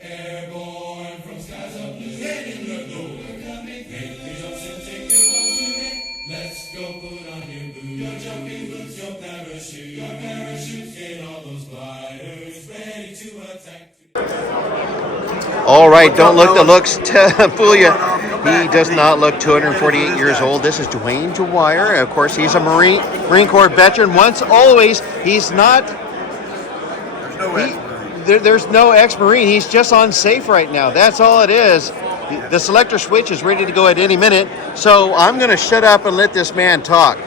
Airborne from skies of blue, and in the glow, make me jump and take your boat today. Let's go put on your boots, your jumping boots, your parachutes, get all those gliders ready to attack. All right, don't look the looks to fool you. He does not look 248 years old. This is Duane Dwyer. Of course, he's a Marine Corps veteran. Once, always. He's not. There's no ex-Marine. He's just on safe right now. That's all it is. The selector switch is ready to go at any minute. So I'm going to shut up and let this man talk.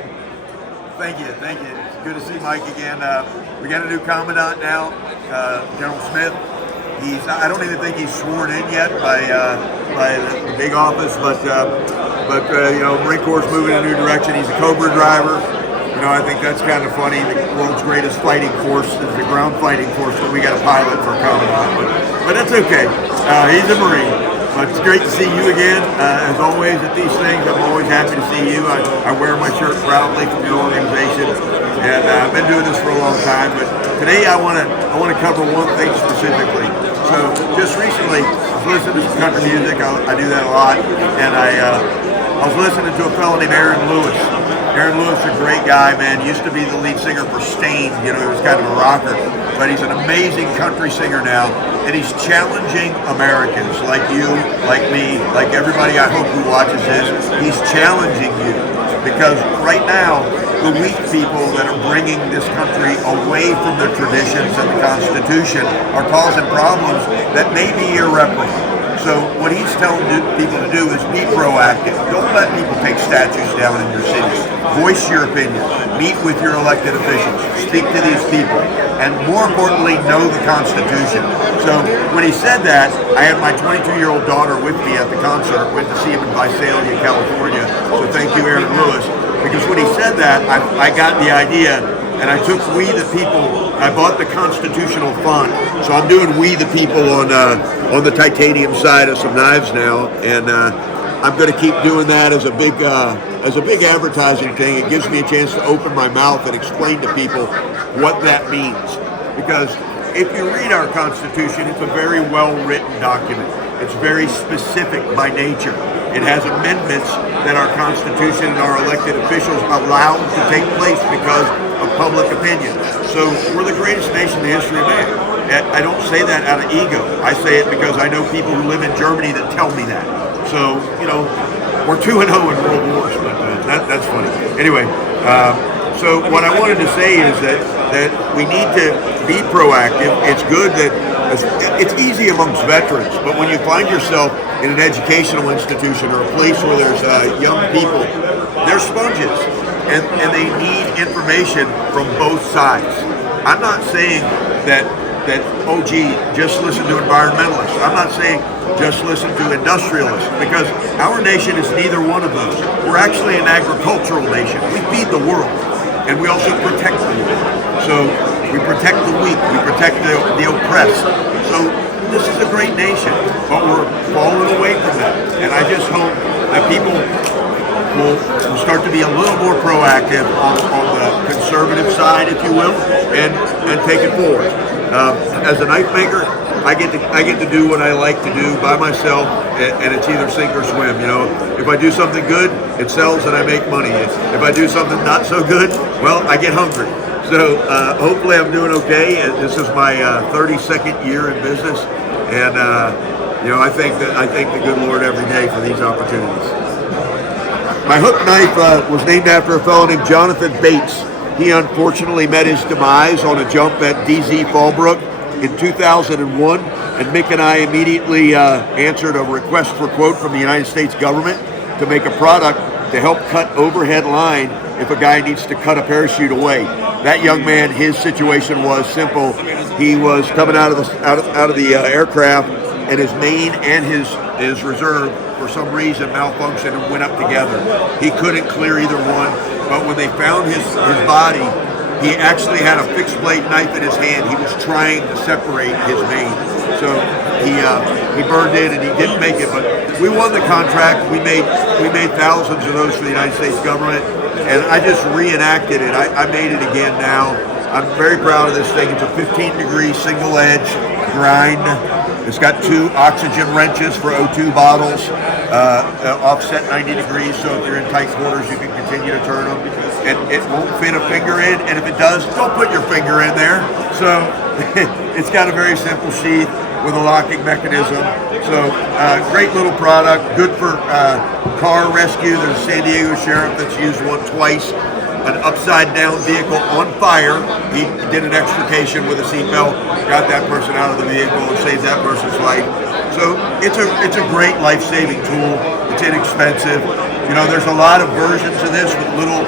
Thank you. It's good to see Mike again. We got a new commandant now, General Smith. I don't even think he's sworn in yet by the big office, but you know, Marine Corps is moving in a new direction. He's a Cobra driver. You know, I think that's kind of funny. The world's greatest fighting force is the ground fighting force, but we got a pilot for a commandant. But that's okay. He's a Marine. But it's great to see you again. As always at these things, I'm always happy to see you. I wear my shirt proudly from the organization, and I've been doing this for a long time. But today I want to cover one thing specifically. So just recently, I was listening to some country music. I do that a lot, and I was listening to a fellow named Aaron Lewis. Aaron Lewis is a great guy, man. Used to be the lead singer for Stain. You know, he was kind of a rocker, but he's an amazing country singer now, and he's challenging Americans like you, like me, like everybody I hope who watches this. He's challenging you because right now, the weak people that are bringing this country away from the traditions and the Constitution are causing problems that may be irreparable. So what he's telling people to do is be proactive. Don't let people take statues down in your cities. Voice your opinion. Meet with your elected officials. Speak to these people. And more importantly, know the Constitution. So when he said that, I had my 22-year-old daughter with me at the concert. Went to see him in Visalia, California. So thank you, Aaron Lewis. Because when he said that, I got the idea, and I took We the People. I bought the Constitutional Font, so I'm doing We the People on the titanium side of some knives now, and I'm going to keep doing that as a big advertising thing. It gives me a chance to open my mouth and explain to people what that means. Because if you read our Constitution, it's a very well-written document. It's very specific by nature. It has amendments that our Constitution and our elected officials allow to take place because of public opinion. So we're the greatest nation in the history of man. I don't say that out of ego. I say it because I know people who live in Germany that tell me that. So, you know, we're 2-0 in world wars, but that's funny. Anyway, so what I wanted to say is that we need to be proactive. It's good that it's easy amongst veterans, but when you find yourself in an educational institution or a place where there's young people, they're sponges, and they need information from both sides. I'm not saying that oh gee, just listen to environmentalists. I'm not saying just listen to industrialists, because our nation is neither one of those. We're actually an agricultural nation. We feed the world, and we also protect the world. So we protect the weak, we protect the oppressed. So this is a great nation, but we're falling away from that. And I just hope that people will start to be a little more proactive on the conservative side, if you will, and take it forward. As a knife maker, I get to do what I like to do by myself, and it's either sink or swim. You know, if I do something good, it sells and I make money. If I do something not so good, well, I get hungry. So hopefully I'm doing okay. This is my 32nd year in business, and you know, I thank the good Lord every day for these opportunities. My hook knife was named after a fellow named Jonathan Bates. He unfortunately met his demise on a jump at DZ Fallbrook in 2001, and Mick and I immediately answered a request for quote from the United States government to make a product to help cut overhead line if a guy needs to cut a parachute away. That young man, his situation was simple. He was coming out of the aircraft, and his main and his reserve for some reason malfunctioned and went up together. He couldn't clear either one, but when they found his body, he actually had a fixed blade knife in his hand. He was trying to separate his main. So he burned in and he didn't make it, but we won the contract. We made thousands of those for the United States government, and I just reenacted it. I made it again now, I'm very proud of this thing. It's a 15-degree single-edge grind. It's got 2 oxygen wrenches for O2 bottles, offset 90 degrees, so if you're in tight quarters, you can continue to turn them. And it won't fit a finger in, and if it does, don't put your finger in there. So it's got a very simple sheath with a locking mechanism. So great little product, good for car rescue. There's a San Diego sheriff that's used one twice. An upside-down vehicle on fire. He did an extrication with a seatbelt, got that person out of the vehicle, and saved that person's life. So it's a great life-saving tool. It's inexpensive. You know, there's a lot of versions of this with little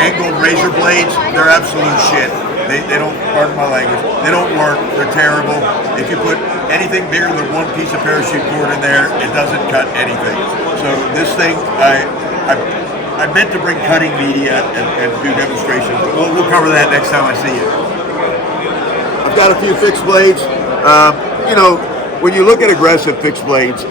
angled razor blades. They're absolute shit. They don't, pardon my language, they don't work. They're terrible. If you put anything bigger than 1 piece of parachute cord in there, it doesn't cut anything. So this thing, I meant to bring cutting media and do demonstrations, but we'll cover that next time I see you. I've got a few fixed blades. You know, when you look at aggressive fixed blades,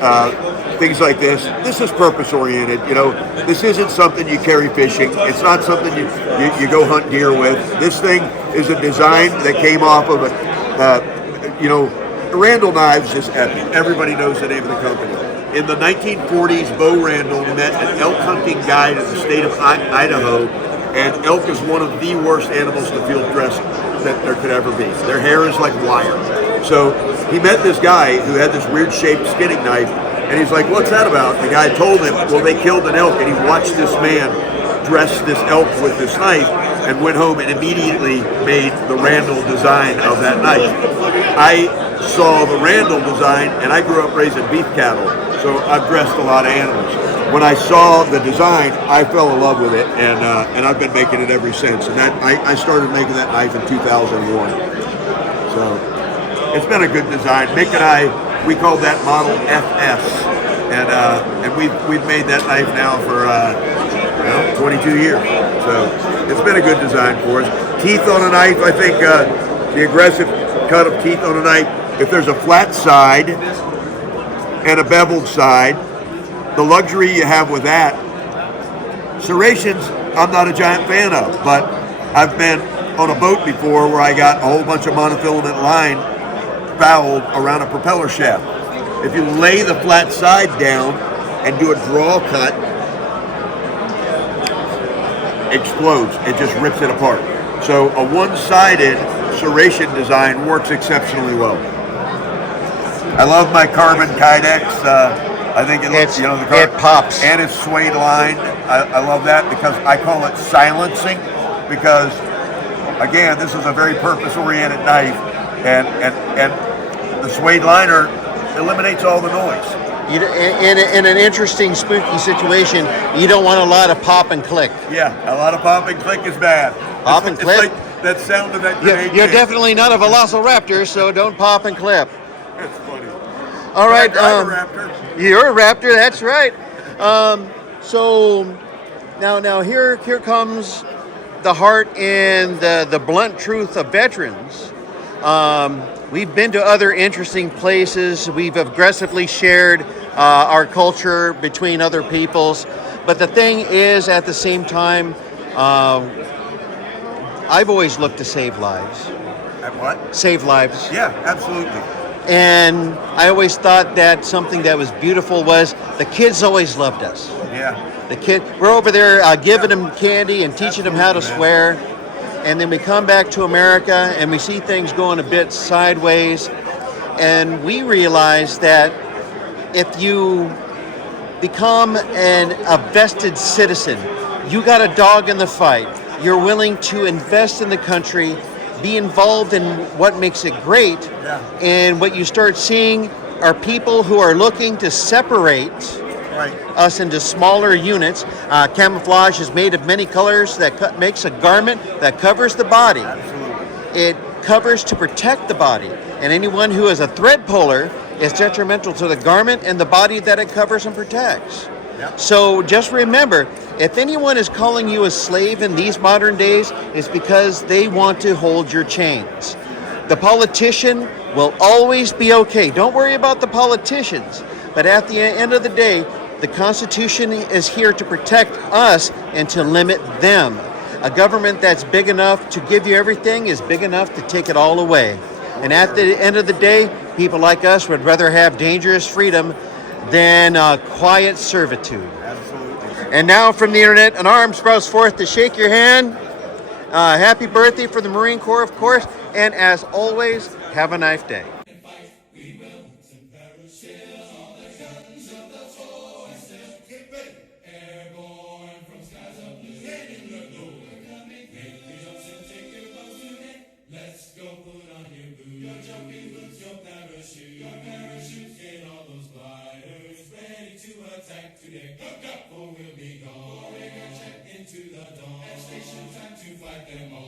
things like this is purpose-oriented. You know, this isn't something you carry fishing. It's not something you go hunt deer with. This thing is a design that came off of you know, Randall Knives is epic. Everybody knows the name of the company. In the 1940s, Bo Randall met an elk hunting guide in the state of Idaho, and elk is one of the worst animals to field dress that there could ever be. Their hair is like wire. So he met this guy who had this weird shaped skinning knife, and he's like, "What's that about?" The guy told him, well, they killed an elk, and he watched this man dress this elk with this knife and went home and immediately made the Randall design of that knife. I saw the Randall design, and I grew up raising beef cattle, so I've dressed a lot of animals. When I saw the design, I fell in love with it, and I've been making it ever since. And that I started making that knife in 2001. So it's been a good design. Mick and I, we called that model FS, and we've made that knife now for 22 years. So it's been a good design for us. Teeth on a knife, I think the aggressive cut of teeth on a knife. If there's a flat side and a beveled side, the luxury you have with that, serrations, I'm not a giant fan of, but I've been on a boat before where I got a whole bunch of monofilament line fouled around a propeller shaft. If you lay the flat side down and do a draw cut, explodes. It just rips it apart. So a one-sided serration design works exceptionally well. I love my carbon Kydex. I think it looks, it pops. And it's suede lined. I love that because I call it silencing, because again, this is a very purpose-oriented knife, and the suede liner eliminates all the noise. In an interesting, spooky situation, you don't want a lot of pop and click. Yeah, a lot of pop and click is bad. Pop and click? It's like that sound of that grenade. You're definitely not a velociraptor, so don't pop and clip. That's funny. All right. I'm a raptor. You're a raptor, that's right. So now here comes the heart and the blunt truth of veterans. We've been to other interesting places. We've aggressively shared our culture between other peoples. But the thing is, at the same time, I've always looked to save lives. At what? Save lives. Yeah, absolutely. And I always thought that something that was beautiful was the kids always loved us. Yeah. We're over there giving them candy and teaching them how to swear. And then we come back to America and we see things going a bit sideways. And we realize that if you become a vested citizen, you got a dog in the fight. You're willing to invest in the country, be involved in what makes it great. Yeah. And what you start seeing are people who are looking to separate us into smaller units. Camouflage is made of many colors that makes a garment that covers the body. Absolutely. It covers to protect the body. And anyone who is a thread puller is detrimental to the garment and the body that it covers and protects. Yep. So just remember, if anyone is calling you a slave in these modern days, it's because they want to hold your chains. The politician will always be okay. Don't worry about the politicians. But at the end of the day, the Constitution is here to protect us and to limit them. A government that's big enough to give you everything is big enough to take it all away. And at the end of the day, people like us would rather have dangerous freedom than quiet servitude. Absolutely. And now from the internet, an arm sprouts forth to shake your hand. Happy birthday for the Marine Corps, of course. And as always, have a nice day. Let's go put on your boots, your jumping boots, your parachutes, get all those gliders ready to attack today. Hook up or we'll be gone. Check into the dawn. At station time to fight them all.